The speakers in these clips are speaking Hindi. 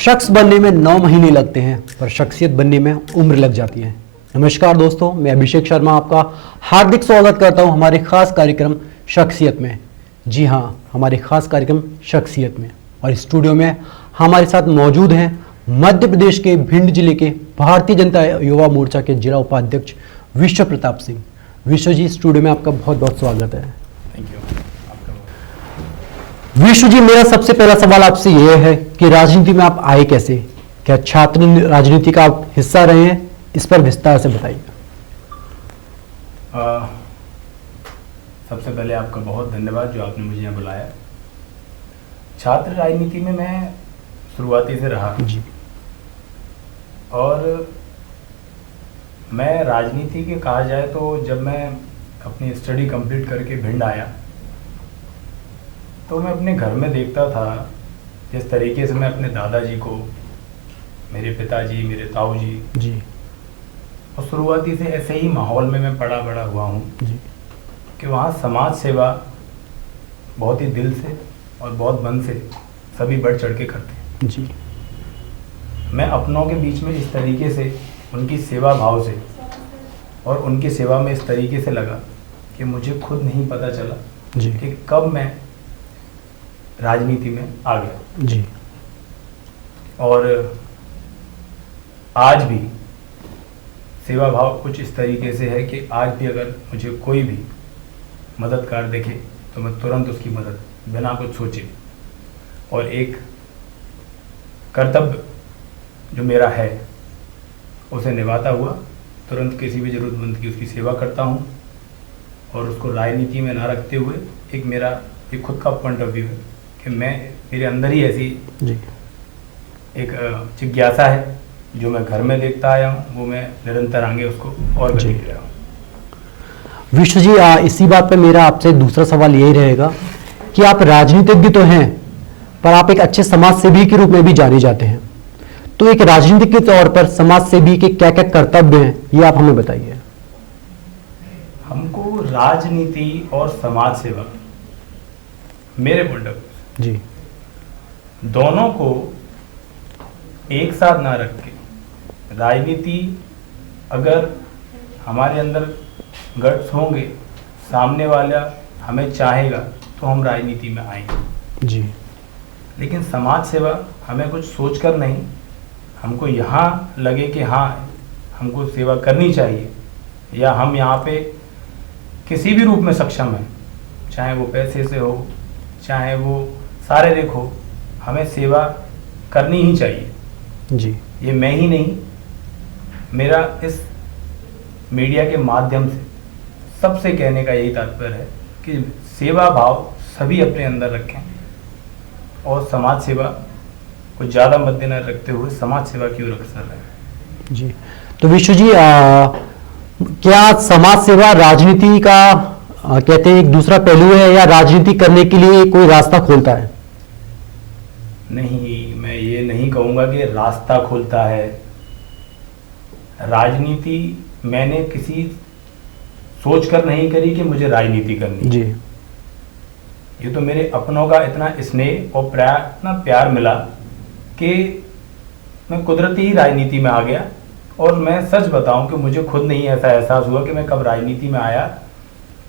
शख्स बनने में 9 महीने लगते हैं पर शख्सियत बनने में उम्र लग जाती है। नमस्कार दोस्तों, मैं अभिषेक शर्मा आपका हार्दिक स्वागत करता हूं हमारे खास कार्यक्रम शख्सियत में। जी हाँ, हमारे खास कार्यक्रम शख्सियत में। और स्टूडियो में हमारे साथ मौजूद हैं मध्य प्रदेश के भिंड जिले के भारतीय जनता युवा मोर्चा के जिला उपाध्यक्ष विश्व प्रताप सिंह। विश्व जी, स्टूडियो में आपका बहुत बहुत स्वागत है। Thank you. विश्व जी, मेरा सबसे पहला सवाल आपसे यह है कि राजनीति में आप आए कैसे? क्या छात्र राजनीति का आप हिस्सा रहे हैं? इस पर विस्तार से बताइए। सबसे पहले आपका बहुत धन्यवाद जो आपने मुझे यहाँ बुलाया। छात्र राजनीति में मैं शुरुआती से रहा जी। और मैं राजनीति के कहा जाए तो जब मैं अपनी स्टडी कंप्लीट करके भिंड आया तो मैं अपने घर में देखता था जिस तरीके से मैं अपने दादाजी को, मेरे पिताजी, मेरे ताऊ जी, और शुरुआती से ऐसे ही माहौल में मैं पड़ा बड़ा हुआ हूँ कि वहाँ समाज सेवा बहुत ही दिल से और बहुत मन से सभी बढ़ चढ़ के करते हैं। जी। मैं अपनों के बीच में इस तरीके से, उनकी सेवा भाव से और उनकी सेवा में इस तरीके से लगा कि मुझे खुद नहीं पता चला जी। कि कब मैं राजनीति में आ गया। जी। और आज भी सेवा भाव कुछ इस तरीके से है कि आज भी अगर मुझे कोई भी मददगार देखे तो मैं तुरंत उसकी मदद बिना कुछ सोचे और एक कर्तव्य जो मेरा है उसे निभाता हुआ तुरंत किसी भी ज़रूरतमंद की उसकी सेवा करता हूँ। और उसको राजनीति में ना रखते हुए एक मेरा एक खुद का पॉइंट ऑफ व्यू है कि मैं, मेरे अंदर ही ऐसी जी। एक जिज्ञासा है जो मैं घर में देखता आया हूँ, वो मैं निरंतर आगे उसको और गति दे रहा हूँ। विश्व जी, इसी बात पे मेरा आपसे दूसरा सवाल यही रहेगा कि आप राजनीतिज्ञ तो हैं पर आप एक अच्छे समाज सेवी के रूप में भी जाने जाते हैं। तो एक राजनीतिक के तौर पर समाज सेवी के क्या क्या कर्तव्य हैं, ये आप हमें बताइए। हमको राजनीति और समाज सेवा, मेरे पॉइंट ऑफ व्यू जी, दोनों को एक साथ ना रख के, राजनीति अगर हमारे अंदर गट्स होंगे, सामने वाला हमें चाहेगा तो हम राजनीति में आएंगे। जी। लेकिन समाज सेवा हमें कुछ सोचकर नहीं, हमको यहाँ लगे कि हाँ हमको सेवा करनी चाहिए या हम यहाँ पे किसी भी रूप में सक्षम हैं, चाहे वो पैसे से हो, चाहे वो शारीरिक हो, हमें सेवा करनी ही चाहिए। जी। ये मैं ही नहीं, मेरा इस मीडिया के माध्यम से सबसे कहने का यही तात्पर्य है कि सेवा भाव सभी अपने अंदर रखें और समाज सेवा को ज़्यादा मद्देनजर रखते हुए समाज सेवा की ओर अग्रसर रहें। जी। तो विश्व जी, क्या समाज सेवा राजनीति का कहते हैं एक दूसरा पहलू है या राजनीति करने के लिए कोई रास्ता खोलता है? नहीं, मैं ये नहीं कहूँगा कि रास्ता खोलता है। राजनीति मैंने किसी सोचकर नहीं करी कि मुझे राजनीति करनी। जी। ये तो मेरे अपनों का इतना स्नेह और इतना प्यार मिला कि मैं कुदरती ही राजनीति में आ गया। और मैं सच बताऊं कि मुझे खुद नहीं ऐसा एहसास हुआ कि मैं कब राजनीति में आया।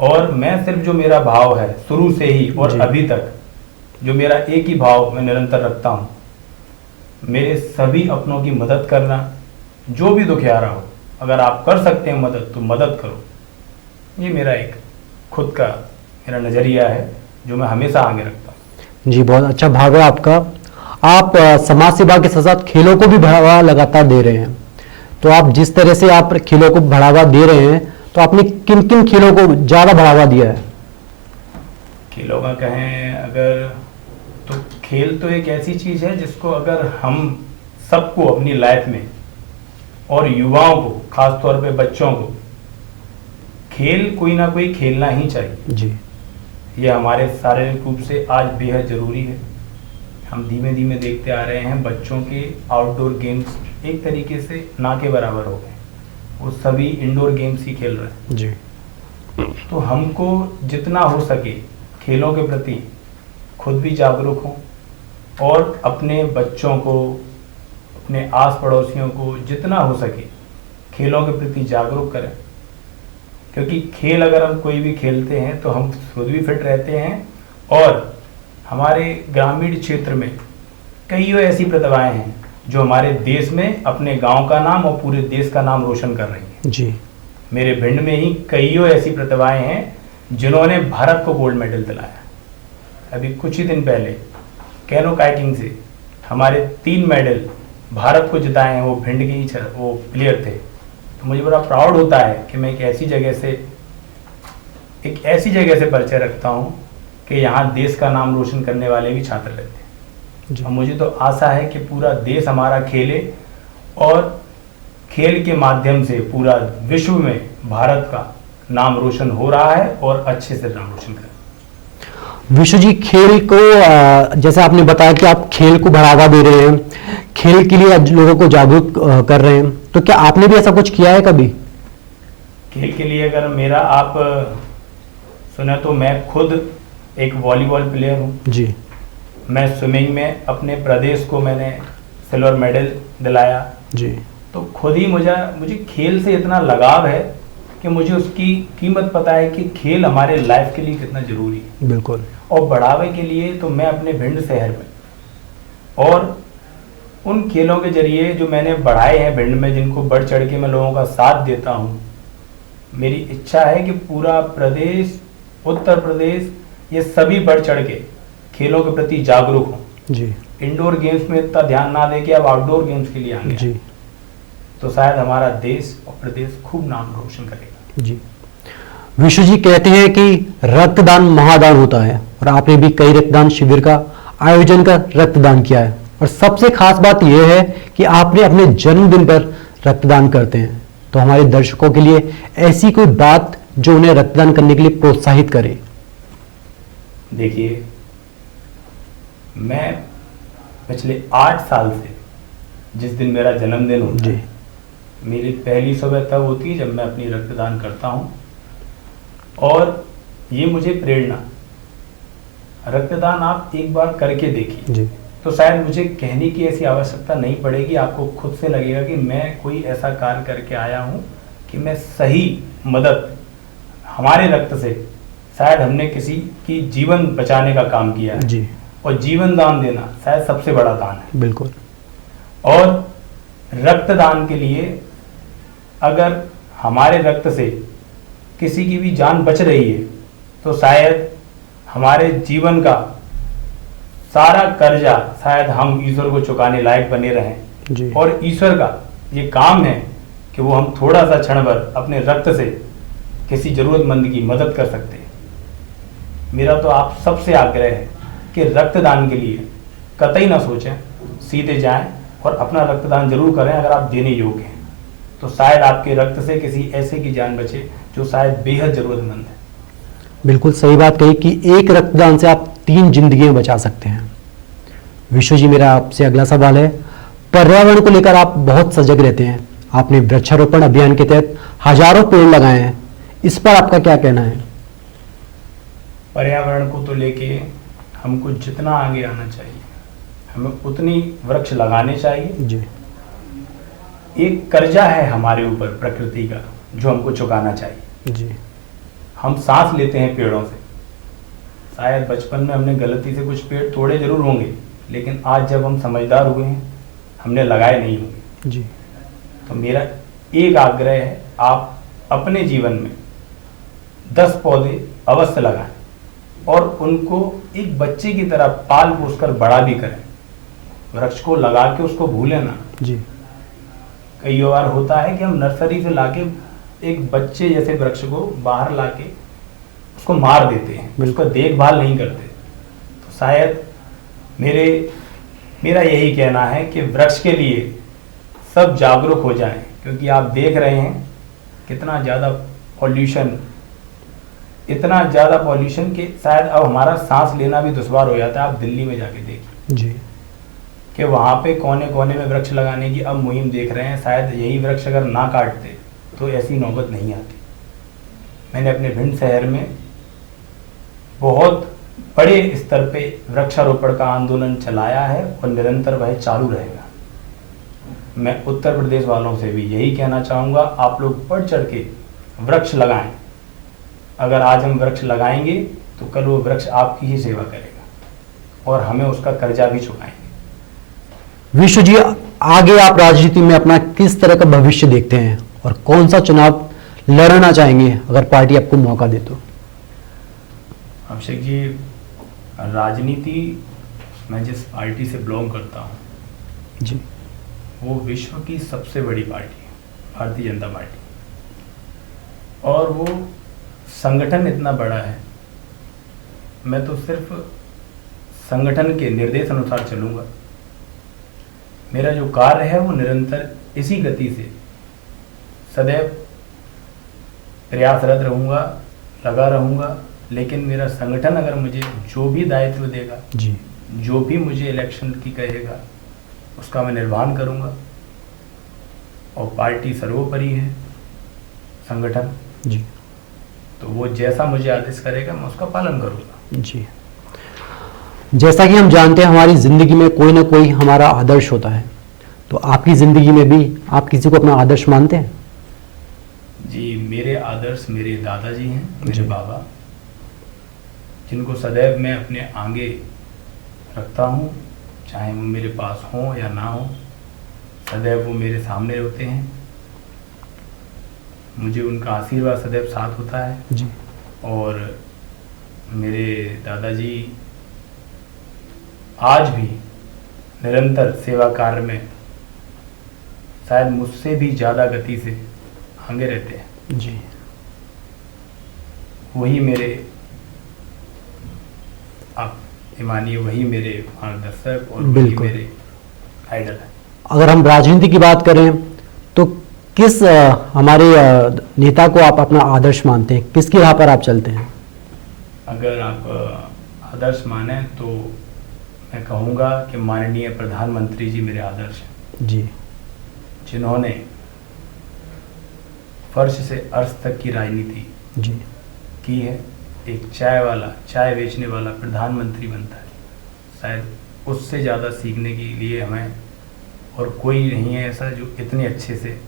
और मैं सिर्फ जो मेरा भाव है शुरू से ही और अभी तक जो मेरा एक ही भाव मैं निरंतर रखता हूँ, मेरे सभी अपनों की मदद करना, जो भी दुखियारा हो, अगर आप कर सकते हैं मदद तो मदद करो। ये मेरा एक खुद का मेरा नज़रिया है जो मैं हमेशा आगे रखता हूँ। जी, बहुत अच्छा भाव है आपका। आप समाज सेवा के साथ साथ खेलों को भी बढ़ावा लगातार दे रहे हैं। तो आप जिस तरह से आप खेलों को बढ़ावा दे रहे हैं, तो आपने किन किन खेलों को ज़्यादा बढ़ावा दिया है? खेलों का कहें अगर तो खेल तो एक ऐसी चीज़ है जिसको अगर हम सबको अपनी लाइफ में और युवाओं को, खास तौर पे बच्चों को, खेल कोई ना कोई खेलना ही चाहिए। जी। ये हमारे शारीरिक रूप से आज बेहद ज़रूरी है। हम धीमे धीमे देखते आ रहे हैं बच्चों के आउटडोर गेम्स एक तरीके से ना के बराबर हो गए, वो सभी इंडोर गेम्स ही खेल रहे हैं। जी। तो हमको जितना हो सके खेलों के प्रति खुद भी जागरूक हों और अपने बच्चों को, अपने आस पड़ोसियों को जितना हो सके खेलों के प्रति जागरूक करें, क्योंकि खेल अगर हम कोई भी खेलते हैं तो हम खुद भी फिट रहते हैं और हमारे ग्रामीण क्षेत्र में कई ऐसी प्रतिभाएं हैं जो हमारे देश में अपने गांव का नाम और पूरे देश का नाम रोशन कर रही हैं। जी। मेरे भिंड में ही कई ऐसी प्रतिभाएं हैं जिन्होंने भारत को गोल्ड मेडल दिलाया। अभी कुछ ही दिन पहले कैनो काइकिंग से हमारे 3 मेडल भारत को जिताए हैं, वो भिंड के ही वो प्लेयर थे। तो मुझे बड़ा प्राउड होता है कि मैं एक ऐसी जगह से परिचय रखता हूँ कि यहाँ देश का नाम रोशन करने वाले भी छात्र रहते हैं। और मुझे तो आशा है कि पूरा देश हमारा खेले और खेल के माध्यम से पूरा विश्व में भारत का नाम रोशन हो रहा है और अच्छे से नाम रोशन करें। विशु जी, खेल को जैसे आपने बताया कि आप खेल को बढ़ावा दे रहे हैं, खेल के लिए आज लोगों को जागरूक कर रहे हैं, तो क्या आपने भी ऐसा कुछ किया है कभी? खेल के लिए अगर मेरा आप सुने तो मैं खुद एक वॉलीबॉल प्लेयर हूँ जी। मैं स्विमिंग में अपने प्रदेश को मैंने सिल्वर मेडल दिलाया जी। तो खुद ही मुझे खेल से इतना लगाव है कि मुझे उसकी कीमत पता है कि खेल हमारे लाइफ के लिए कितना जरूरी है। बिल्कुल। और बढ़ावे के लिए तो मैं अपने भिंड शहर में और उन खेलों के जरिए जो मैंने बढ़ाए हैं भिंड में, जिनको बढ़ चढ़ के मैं लोगों का साथ देता हूँ, मेरी इच्छा है कि पूरा प्रदेश, उत्तर प्रदेश, ये सभी बढ़ चढ़ के खेलों के प्रति जागरूक हों। जी। इंडोर गेम्स में इतना ध्यान ना दे के अब आउटडोर गेम्स के लिए आएंगे जी। तो शायद हमारा देश और प्रदेश खूब नाम रोशन करेगा। जी। विशु जी कहते हैं कि रक्तदान महादान होता है और आपने भी कई रक्तदान शिविर का आयोजन कर रक्तदान किया है, और सबसे खास बात यह है कि आपने अपने जन्मदिन पर रक्तदान करते हैं। तो हमारे दर्शकों के लिए ऐसी कोई बात जो उन्हें रक्तदान करने के लिए प्रोत्साहित करे? देखिए, मैं पिछले 8 साल से जिस दिन मेरा जन्मदिन होता है, मेरी पहली सुबह तब होती है जब मैं अपनी रक्तदान करता हूँ। और ये मुझे प्रेरणा, रक्तदान आप एक बार करके देखिए तो शायद मुझे कहने की ऐसी आवश्यकता नहीं पड़ेगी। आपको खुद से लगेगा कि मैं कोई ऐसा कार्य करके आया हूँ कि मैं सही मदद, हमारे रक्त से शायद हमने किसी की जीवन बचाने का काम किया है। जी। और जीवन दान देना शायद सबसे बड़ा दान है। बिल्कुल। और रक्तदान के लिए अगर हमारे रक्त से किसी की भी जान बच रही है तो शायद हमारे जीवन का सारा कर्जा शायद हम ईश्वर को चुकाने लायक बने रहें। जी। और ईश्वर का ये काम है कि वो हम थोड़ा सा क्षण भर अपने रक्त से किसी जरूरतमंद की मदद कर सकते हैं। मेरा तो आप सबसे आग्रह है कि रक्तदान के लिए कतई ना सोचें, सीधे जाएं और अपना रक्तदान जरूर करें। अगर आप देने योग्य हैं तो शायद आपके रक्त से किसी ऐसे की जान बचे जो शायद बेहद जरूरतमंद है। बिल्कुल सही बात कही कि एक रक्तदान से आप 3 जिंदगियां बचा सकते हैं। विशु जी, मेरा आपसे अगला सवाल है, पर्यावरण को लेकर आप बहुत सजग रहते हैं। आपने वृक्षारोपण अभियान के तहत हजारों पेड़ लगाए हैं, इस पर आपका क्या कहना है? पर्यावरण को तो लेके हमको जितना आगे आना चाहिए, हमें उतनी वृक्ष लगाने चाहिए। जी। एक कर्जा है हमारे ऊपर प्रकृति का जो हमको चुकाना चाहिए। जी। हम सांस लेते हैं पेड़ों से, शायद बचपन में हमने गलती से कुछ पेड़ तोड़े जरूर होंगे, लेकिन आज जब हम समझदार हुए हैं हमने लगाए नहीं होंगे। जी। तो मेरा एक आग्रह है, आप अपने जीवन में 10 पौधे अवश्य लगाएं और उनको एक बच्चे की तरह पाल पोस कर बड़ा भी करें। वृक्ष को लगा के उसको भूलें ना। जी। कई बार होता है कि हम नर्सरी से लाके एक बच्चे जैसे वृक्ष को बाहर लाके उसको मार देते हैं, उसका देखभाल नहीं करते। तो शायद मेरा यही कहना है कि वृक्ष के लिए सब जागरूक हो जाएं, क्योंकि आप देख रहे हैं कितना ज़्यादा पॉल्यूशन, इतना ज़्यादा पॉल्यूशन कि शायद अब हमारा सांस लेना भी दुश्वार हो जाता है। आप दिल्ली में जाके देखिए जी। कि वहाँ पे कोने कोने में वृक्ष लगाने की अब मुहिम देख रहे हैं। शायद यही वृक्ष अगर ना काटते तो ऐसी नौबत नहीं आती। मैंने अपने भिंड शहर में बहुत बड़े स्तर पे वृक्षारोपण का आंदोलन चलाया है और निरंतर वह चालू रहेगा। मैं उत्तर प्रदेश वालों से भी यही कहना चाहूँगा, आप लोग बढ़ चढ़ के वृक्ष लगाएं। अगर आज हम वृक्ष लगाएंगे तो कल वो वृक्ष आपकी ही सेवा करेगा और हमें उसका कर्जा भी चुकाएंगे। विश्व जी, आगे आप राजनीति में अपना किस तरह का भविष्य देखते हैं और कौन सा चुनाव लड़ना चाहेंगे अगर पार्टी आपको मौका दे तो? अभिषेक जी, राजनीति, मैं जिस पार्टी से बिलोंग करता हूँ जी, वो विश्व की सबसे बड़ी पार्टी है, भारतीय जनता पार्टी। और वो संगठन इतना बड़ा है, मैं तो सिर्फ संगठन के निर्देश अनुसार चलूँगा। मेरा जो कार्य है वो निरंतर इसी गति से सदैव प्रयासरत रहूँगा, लगा रहूँगा। लेकिन मेरा संगठन अगर मुझे जो भी दायित्व देगा जी, जो भी मुझे इलेक्शन की कहेगा, उसका मैं निर्वहन करूँगा। और पार्टी सर्वोपरि है, संगठन जी, तो वो जैसा मुझे आदेश करेगा मैं उसका पालन करूँगा। जी। जैसा कि हम जानते हैं हमारी ज़िंदगी में कोई ना कोई हमारा आदर्श होता है, तो आपकी ज़िंदगी में भी आप किसी को अपना आदर्श मानते हैं? जी, मेरे आदर्श मेरे दादाजी हैं, मेरे जी। बाबा, जिनको सदैव मैं अपने आगे रखता हूँ, चाहे वो मेरे पास हों या ना हो, सदैव वो मेरे सामने होते हैं। मुझे उनका आशीर्वाद सदैव साथ होता है। जी, और मेरे दादाजी आज भी निरंतर सेवा कार्य में शायद मुझसे भी ज़्यादा गति से आगे रहते हैं। जी, वही मेरे, आप ये मानिए, वही मेरे मार्गदर्शक और वही बिल्कुल। मेरे आइडल है। अगर हम राजनीति की बात करें तो किस हमारे नेता को आप अपना आदर्श मानते हैं? किसकी राह पर आप चलते हैं? अगर आप आदर्श माने तो मैं कहूँगा कि माननीय प्रधानमंत्री जी मेरे आदर्श हैं, जी, जिन्होंने फर्श से अर्श तक की राजनीति जी, की है। एक चाय वाला, चाय बेचने वाला प्रधानमंत्री बनता है, शायद उससे ज़्यादा सीखने के लिए हमें और कोई नहीं है ऐसा जो इतने अच्छे से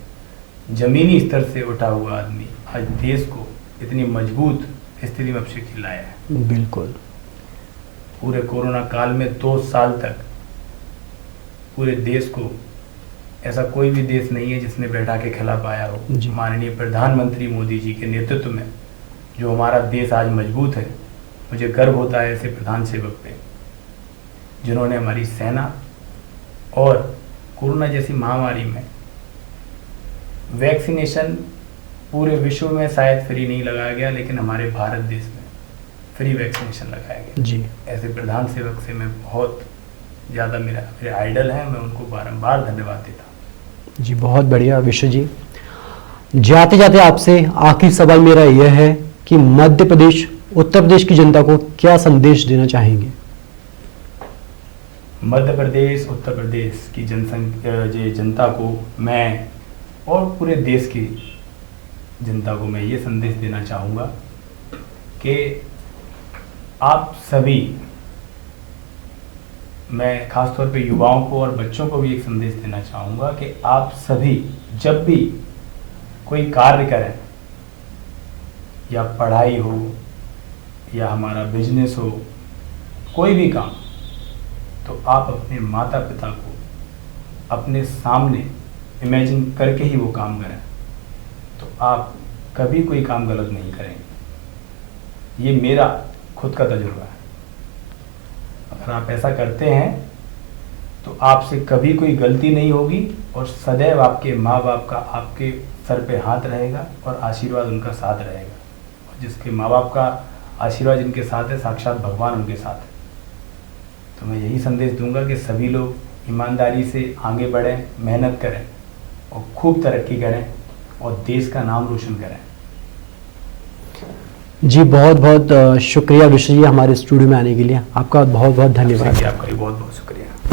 ज़मीनी स्तर से उठा हुआ आदमी आज देश को इतनी मजबूत स्थिति में अभिषेक लाया है। बिल्कुल। पूरे कोरोना काल में 2 साल तक पूरे देश को, ऐसा कोई भी देश नहीं है जिसने बैठा के खिला पाया हो। जी। माननीय प्रधानमंत्री मोदी जी के नेतृत्व में जो हमारा देश आज मजबूत है, मुझे गर्व होता है ऐसे प्रधान सेवक पे, जिन्होंने हमारी सेना और कोरोना जैसी महामारी में वैक्सीनेशन पूरे विश्व में शायद फ्री नहीं लगाया गया, लेकिन हमारे भारत देश में फ्री वैक्सीनेशन लगाया गया। जी, ऐसे प्रधान सेवक से मैं बहुत ज़्यादा, मेरे आइडल हैं, मैं उनको बारंबार धन्यवाद देता हूँ। जी, बहुत बढ़िया विश्व जी। जाते जाते आपसे आखिरी सवाल मेरा यह है कि मध्य प्रदेश, उत्तर प्रदेश की जनता को क्या संदेश देना चाहेंगे? मध्य प्रदेश, उत्तर प्रदेश की जनता को मैं और पूरे देश की जनता को मैं ये संदेश देना चाहूँगा कि आप सभी, मैं खासतौर पे युवाओं को और बच्चों को भी एक संदेश देना चाहूँगा कि आप सभी जब भी कोई कार्य करें, या पढ़ाई हो या हमारा बिजनेस हो, कोई भी काम, तो आप अपने माता पिता को अपने सामने इमेजिन करके ही वो काम करें, तो आप कभी कोई काम गलत नहीं करेंगे। ये मेरा खुद का तजुर्बा है। अगर आप ऐसा करते हैं तो आपसे कभी कोई गलती नहीं होगी और सदैव आपके माँ बाप का आपके सर पे हाथ रहेगा और आशीर्वाद उनका साथ रहेगा। और जिसके माँ बाप का आशीर्वाद जिनके साथ है, साक्षात भगवान उनके साथ है। तो मैं यही संदेश दूंगा कि सभी लोग ईमानदारी से आगे बढ़ें, मेहनत करें और खूब तरक्की करें और देश का नाम रोशन करें। जी, बहुत बहुत शुक्रिया विश्व जी हमारे स्टूडियो में आने के लिए। आपका बहुत बहुत धन्यवाद। आपका भी बहुत बहुत शुक्रिया।